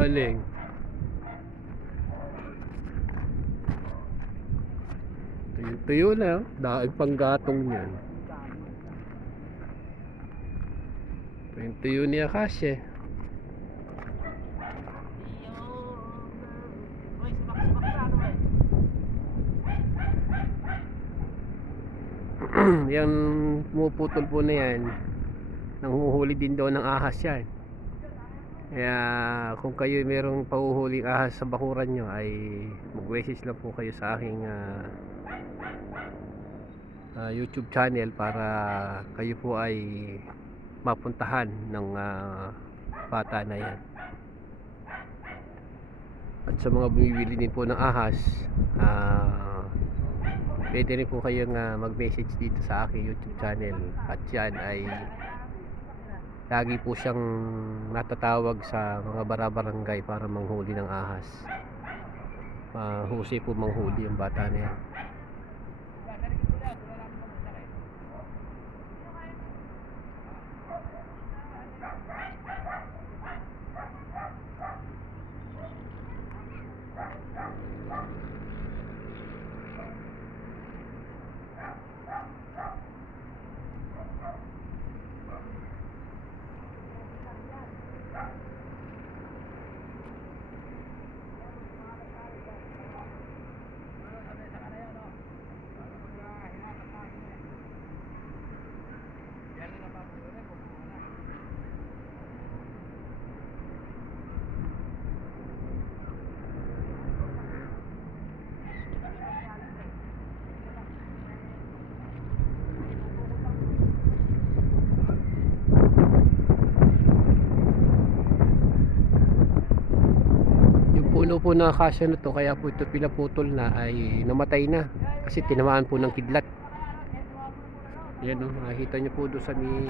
Galing. Tuyo-tuyo na. oh. Daig pang gatong niyan. Tuyo-tuyo ni Akashe. yan pumuputol po na yan nanghuhuli din daw ng ahas yan kaya kung kayo merong pahuhuling ahas sa bakuran nyo ay mag-message lang po kayo sa aking ah, ah, YouTube channel para kayo po ay mapuntahan ng ah, bata na yan. At sa mga bumibili din po ng ahas ah, pwede rin po kayong ah, mag-message dito sa aking YouTube channel. At yan ay lagi po siyang natatawag sa mga barabarangay para manghuli ng ahas. Uh, husay po manghuli ang bata na yan. yung puno po na akasya na to kaya po ito pinaputol na ay namatay na. Kasi tinamaan po ng kidlat. Yan o makikita nyo po doon sa may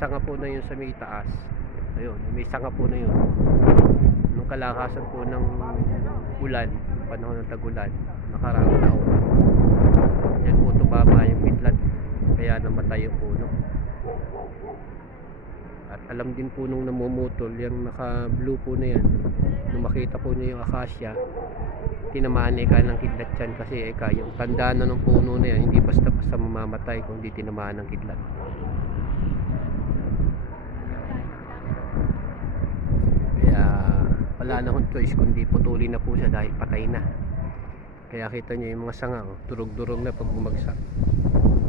sanga po na yun sa may taas ayun may sanga po na yun. Nung kalakasan po ng ulan panahon ng tagulan nakaraang taon. Yan po tumama yung kidlat. Kaya namatay yung puno at alam din po nung namumutol yung naka blue po na yan nung makita po niya yung akasya tinamaan eka ng kidlat yan kasi eka yung tanda na ng puno na yan hindi basta basta mamamatay kung hindi tinamaan ng kidlat. Kaya wala na hong choice kundi putulin na po siya dahil patay na. Kaya kita niyo yung mga sanga oh, durog-durog na pag bumagsak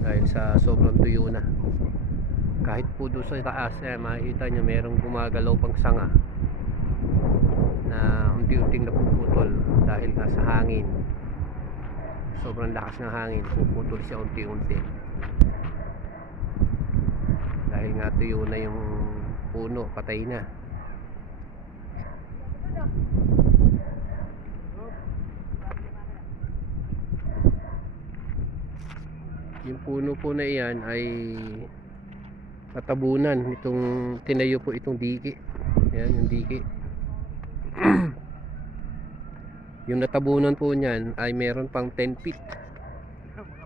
dahil sa sobrang tuyo na kahit po doon sa taas eh, makikita nyo merong gumagalaw pang sanga na unti-unting napuputol dahil nga sa hangin. Sobrang lakas ng hangin puputol siya unti-unti. Dahil nga tuyo na yung puno patay na. Yung puno po na iyan ay natabunan itong tinayo po itong diki. Yan yung diki. Yung natabunan po niyan ay meron pang 10 feet.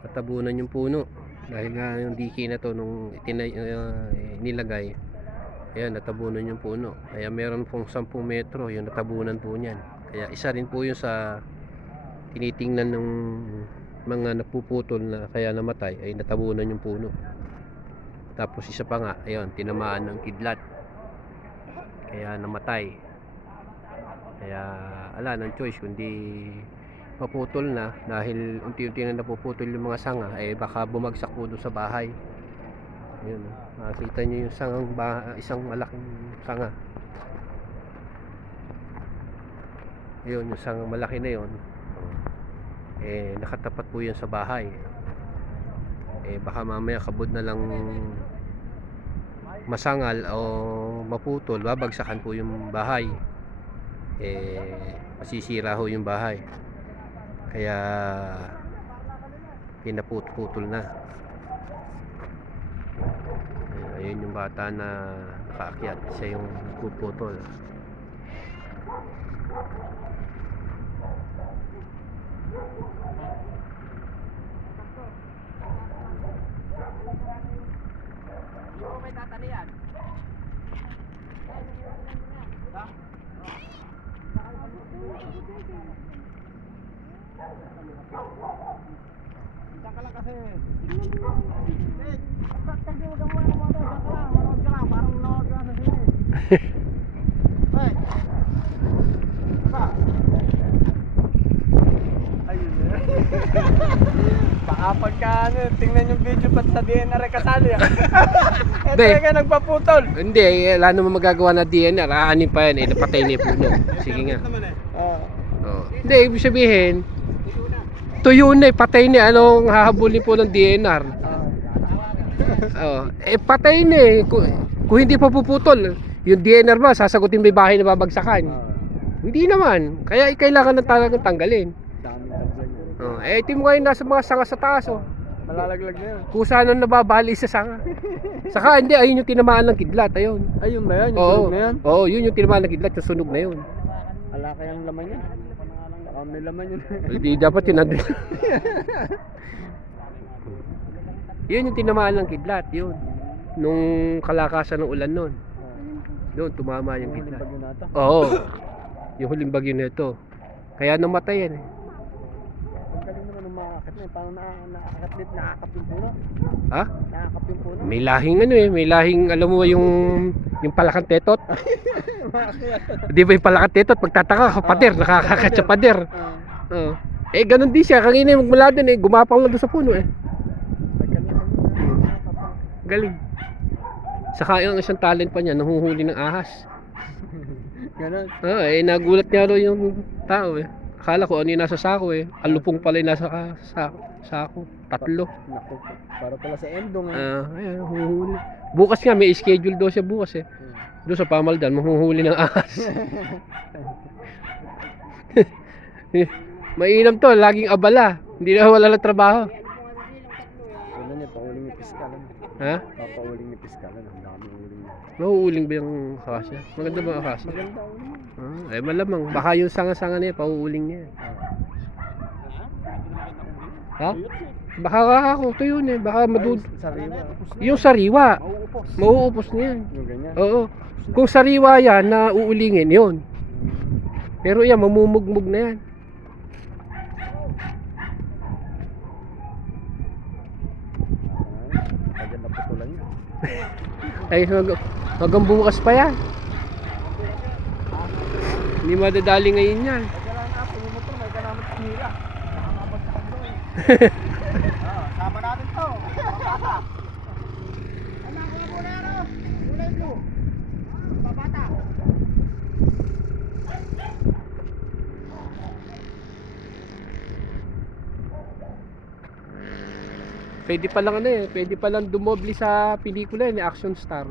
Natabunan yung puno. Dahil nga yung diki na to nung itinay, uh, nilagay ayan natabunan yung puno. Kaya meron pong 10 metro yung natabunan po niyan. Kaya isa rin po yun sa tinitingnan ng mga napuputol na kaya namatay ay natabunan yung puno tapos isa pa nga ayun tinamaan ng kidlat. Kaya namatay. Kaya ala ng choice kundi paputol na. Dahil unti-unti na napuputol yung mga sanga eh baka bumagsak po doon sa bahay. Yun makita nyo yung sangang isang malaking sanga. Yun yung sangang malaki na yun. Eh nakatapat po yan sa bahay eh baka mamaya kabod na lang masangal o maputol babagsakan po yung bahay. Eh masisira ho yung bahay. Kaya pinaputol na. Ayun yung bata na nakaakyat siya yung puputol Diyan ka lang kasi. Eh, pag tagdiwag mo ng motor, diyan ka lang. Manood ka lang. Parang nanood ka sa sine. Eh. Ba? Ayun. Baka pagka ano, tingnan yung video pat sa DNR ay kasali ah. Ito Be. ka nagpaputol. hindi eh, wala naman magagawa na DNR aanin pa yan eh napatay na yung puno sige nga Oo. oh. hindi ibig sabihin tuyo na eh patay na anong hahabulin po ng DNR oh. eh patay na eh kung, kung hindi pa puputol yung DNR ba sasagutin may bahay na babagsakan hindi naman kaya eh, kailangan na talagang tanggalin. Oh. eh ito mo ngayon nasa mga sanga sa taas oh. Malalaglag na yun. kung saan ang nababali sa sanga saka hindi ayun yung tinamaan ng kidlat ayun Ayun ba yan? Yung Oo, tulog na yan? oo, yun yung tinamaan ng kidlat, yung sunog na yun. Wala kayang laman yan. Baka may laman yun. Hindi dapat tinandun. yun yung tinamaan ng kidlat, yun. Nung kalakasan ng ulan nun. Doon, tumama yung Yung kidlat. bagyo nata. Oo. Yung huling bagyo nito. Kaya namatay yan eh. Makakit na yun. Paano na, nakakatlit, nakakap yung puno? Ha? Nakakap yung puno? May lahing ano eh, may lahing, alam mo yung, yung palakang tetot? Di ba yung palakang tetot? Pagtataka, pader, nakakakat sa pader. Ah, Oo. Eh, ganun din siya. Kanina yung magmula dun eh, gumapang lang sa puno eh. ang- Galing. Saka yung isang talent pa niya, nahuhuli ng ahas. Ganon. Ah, eh nagulat nga raw yung tao eh. Akala ko ano yung nasa sako eh. Alupong pala yung nasa ka- sa sako. Tatlo. Naku, para pala sa endong eh. Ah, ayan, huhuli. Bukas nga may schedule daw siya bukas eh. Doon sa pamaldan, mahuhuli ng ahas. Mainam to, laging abala. Hindi na wala ng trabaho. Ano niya, pauling ni Piskal. ano? Ha? Papauling ni Piskal. Ang dami uling niya. Mahuhuling ba yung akasya? Maganda ba ang akasya? Maganda uling. Ah, eh malamang. Baka yung sanga-sanga niya, pahuhuling niya. Ha? Baka ako, ito yun eh. Baka madud... Yung sariwa, Mauupos. niya. Oo. Kung sariwa yan na uulingin, yun. Pero yan, mamumugmug na yan. Ay, hanggang bukas pa yan. Hindi madadali ngayon yan. Sama natin to. Anak ko na muna ano? Babata. Pwede pa lang ano eh, pwede pa lang dumobli sa pelikula ni Action Star.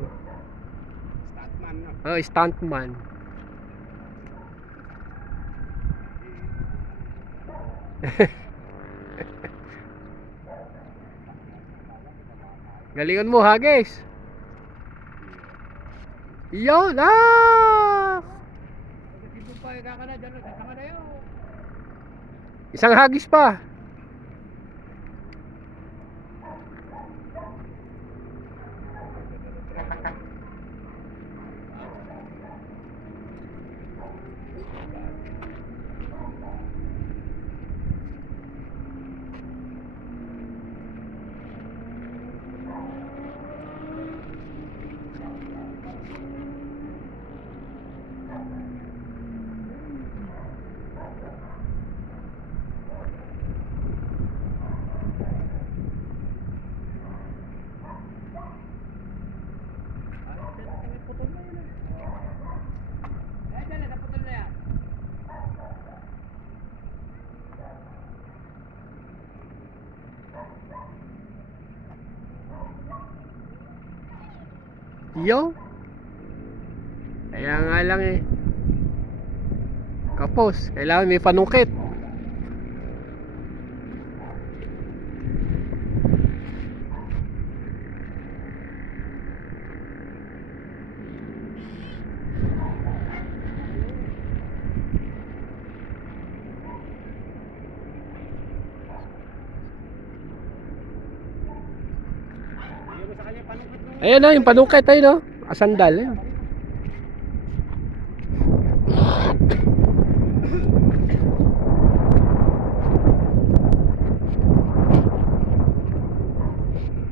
Oh, stuntman. Galingan mo, Hagis. Yun, ah! Isang hagis pa. Yo! Kaya nga lang eh. Kapos, kailangan may panungkit. Ayan na, yung panungkit ayun no. Asandal. Ayun.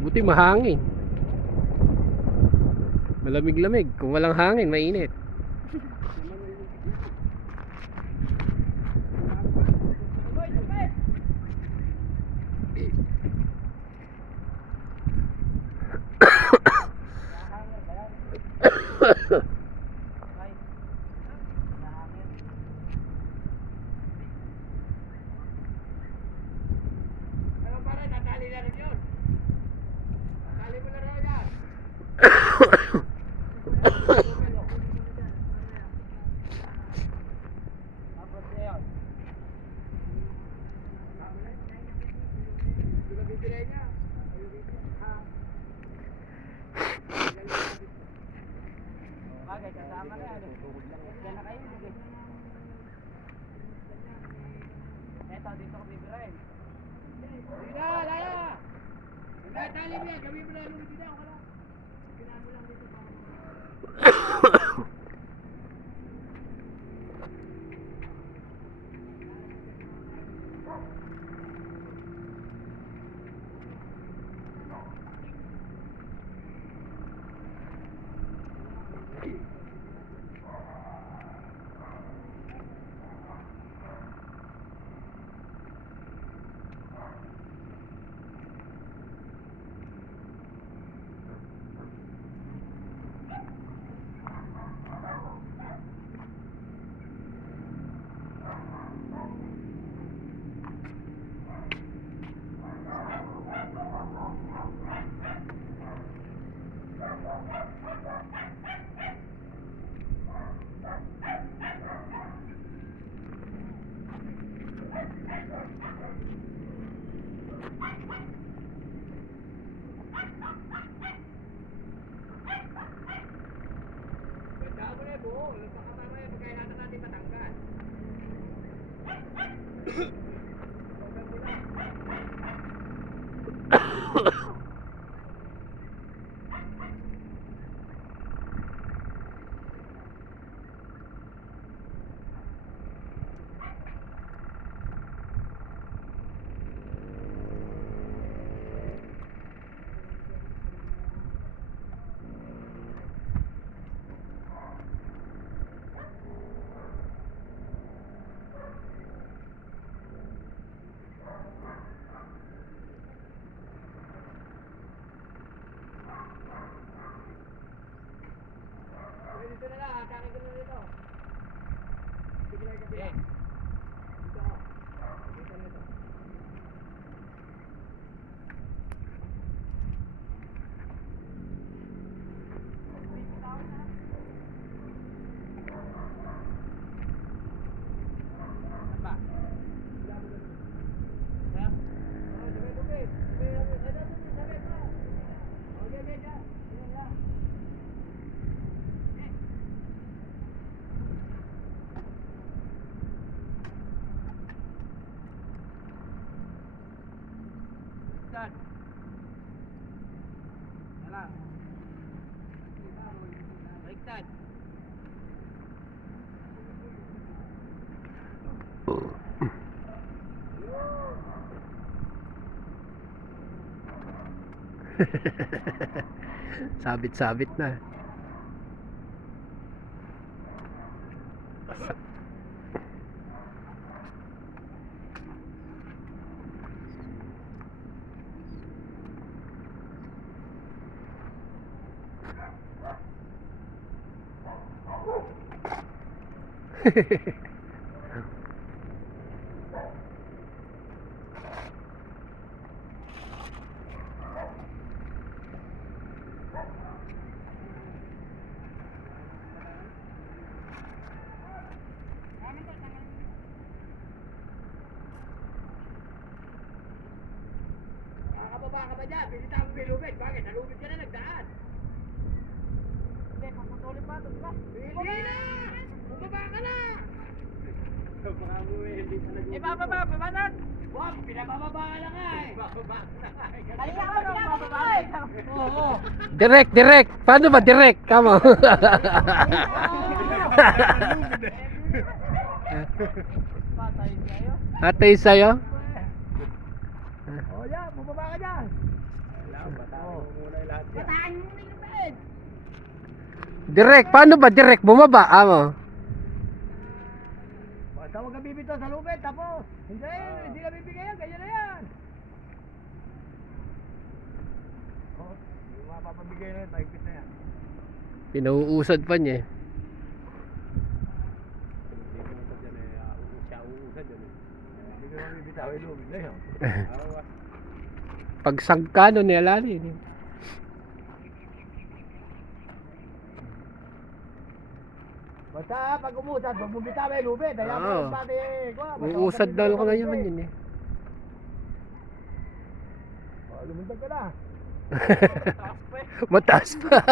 Buti mahangin. Malamig-lamig. Kung walang hangin, mainit. Na buo. Nagpakatama yan, pagkaya natin natin matanggal. Dito na lang, atake ko na dito. Sige na yung kabila. Sabit-sabit na. Hehehe Nakakababa ka ba dyan? Bisita mo kay Lubid. Bakit? Nalubid ka na nagdaan. Hindi, paputulin pa ito, di ba? Hindi na! Bumaba ka na! Baka mo eh, hindi ka nag- Ibababa, babanan! Wag, pinabababa ka na nga eh! Bababa ka na eh! Pinababa eh! Oo! Direct, direct. Paano ba direct? Kamo. Patay kayo. Atay sa'yo? Oh, yan, bumaba ka dyan! Direct. Paano ba direct? Bumaba. Amo. Basta huwag ka bibitaw sa lubid, tapos! Hindi, hindi na bibigay yan, ganyan na yan! Oh, hindi mapapabigay na yan, taigpit na yan. Pinauusad pa niya. eh. Hindi ko mabibitaw yung lubid na yan. Pag sangkano niya lali. Basta pag umusad, huwag mo bitaw yung lubid. Ayaw mo Oo. yung pati, Uusad daw ko ngayon lubid. yun eh. Oh, lumundag ka na. Mataas pa.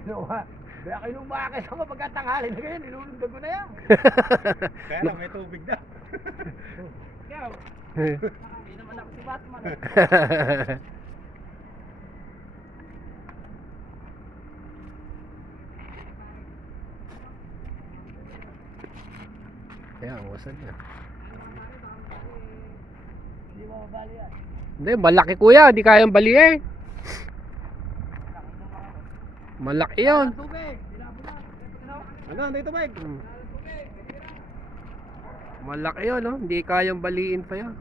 Ano ba? Kaya kayo nung bakit ako pagkatanghali na ganyan, nilulundag ko na yan. Kaya lang, may tubig na. Ikaw, hindi naman ako si Batman. Kaya, uusad niya. Hindi mo mabali yan. Hindi, malaki kuya. Hindi kayang baliin. Malaki yun. Na. Ano, dito ba? Hmm. Malaki yun, no? Hindi kayang baliin pa yun.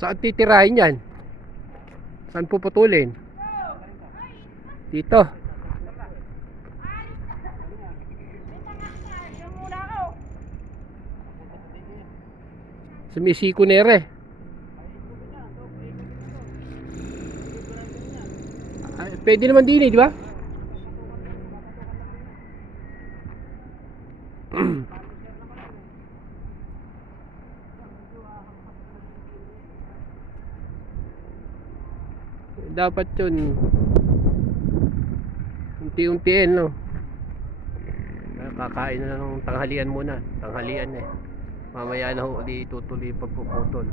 Saan titirahin yan? Saan puputulin? Dito. Sumisiko nere. Ay, pwede naman din eh, di ba? Dapat yun unti-untiin no Ah, kakain na ng tanghalian muna tanghalian na eh mamaya na ho ulit tutuloy pagpuputol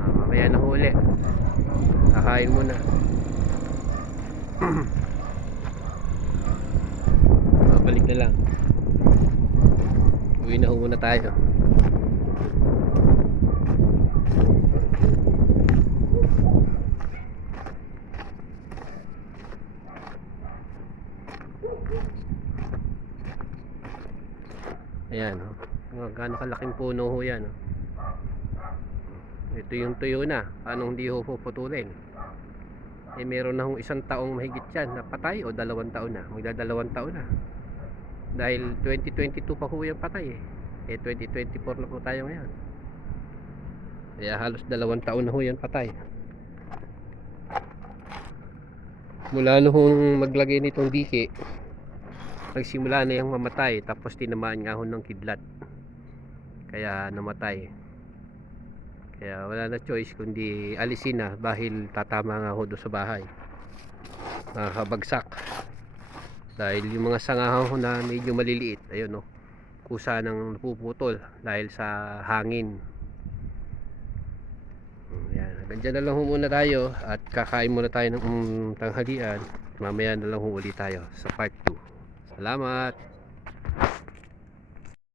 Ah, mamaya na ho ulit kakain muna Babalik na lang. Uwi na muna tayo. Ayan, oh. Gaano kalaking puno ho yan, oh. Ito yung tuyo na. Paano hindi ho puputulin? eh meron na hong isang taong mahigit yan na patay o dalawang taon na magdadalawang taon na dahil 2022 pa ho yung patay eh eh 2024 na po tayo ngayon kaya halos dalawang taon na ho yan patay mula noong maglagay nitong diki nagsimula na yung mamatay tapos tinamaan nga ho ng kidlat kaya namatay kaya wala na choice kundi alisin na dahil tatama nga ho sa bahay. Nakakabagsak. Dahil yung mga sangahan ho na medyo maliliit, ayun no. Kusa nang napuputol dahil sa hangin. Yan, ganyan na lang ho muna tayo at kakain muna tayo ng um, tanghalian. Mamaya na lang ho ulit tayo sa part 2. Salamat!